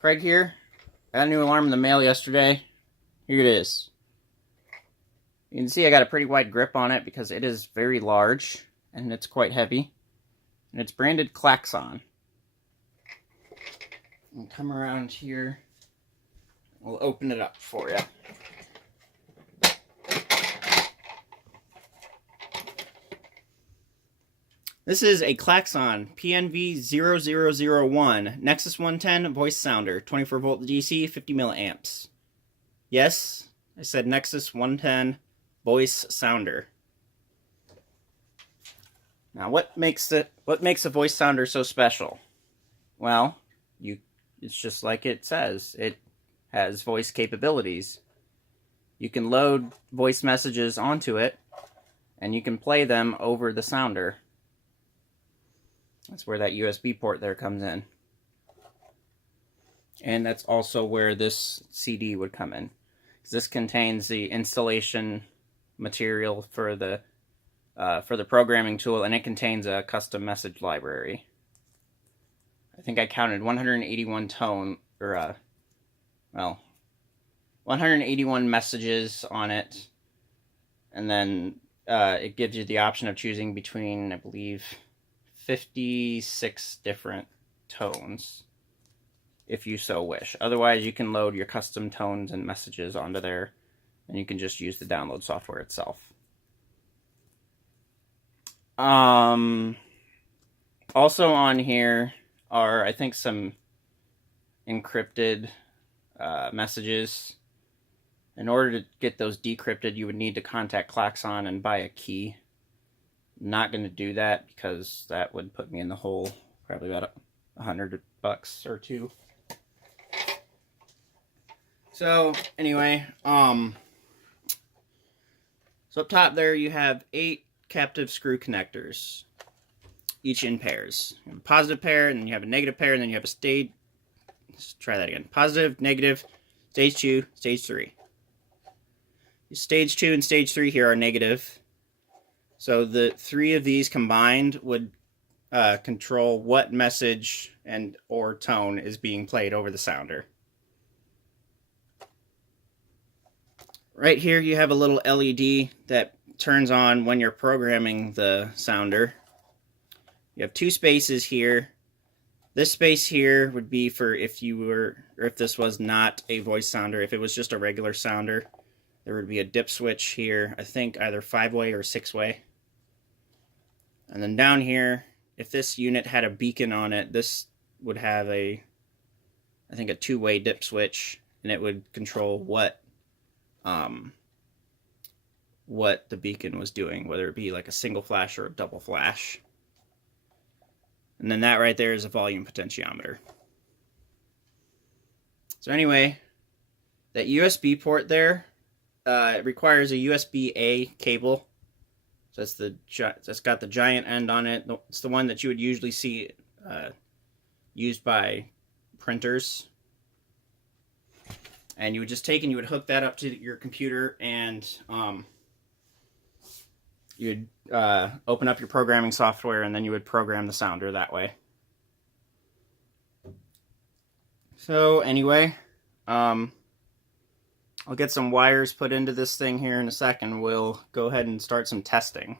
Craig here. Got a new alarm in the mail yesterday. Here it is. You can see I got a pretty wide grip on it because it is very large and it's quite heavy. And it's branded Klaxon. And come around here. We'll open it up for you. This is a Klaxon PNV-0001 Nexus 110 voice sounder, 24 volt DC, 50 milliamps. Yes, I said Nexus 110 voice sounder. Now, what makes a voice sounder so special? Well, it's just like it says. It has voice capabilities. You can load voice messages onto it, and you can play them over the sounder. That's where that USB port there comes in. And that's also where this CD would come in. This contains the installation material for the programming tool, and it contains a custom message library. I think I counted 181 well, 181 messages on it, and then it gives you the option of choosing between, I believe, 56 different tones, if you so wish. Otherwise, you can load your custom tones and messages onto there, and you can just use the download software itself. Also on here are, I think, some encrypted messages. In order to get those decrypted, you would need to contact Klaxon and buy a key. Not going to do that because that would put me in the hole, probably about $100 or two. So anyway, so up top there you have 8 captive screw connectors, each in pairs. You have a positive pair, and then you have a negative pair, and then you have a stage. Let's try that again. Positive, negative, stage 2, stage 3. Stage 2 and stage 3 here are negative. So the 3 of these combined would control what message and or tone is being played over the sounder. Right here you have a little LED that turns on when you're programming the sounder. You have 2 spaces here. This space here would be for if you were, or if this was not a voice sounder. If it was just a regular sounder, there would be a dip switch here, I think either 5-way or 6-way. And then down here, if this unit had a beacon on it, this would have I think a 2-way dip switch, and it would control what the beacon was doing, whether it be like a single flash or a double flash. And then that right there is a volume potentiometer. So anyway, that USB port there, it requires a USB-A cable. So that's got the giant end on it. It's the one that you would usually see used by printers. And you would just take and you would hook that up to your computer, and you'd open up your programming software, and then you would program the sounder that way. So anyway, I'll get some wires put into this thing here in a second. We'll go ahead and start some testing.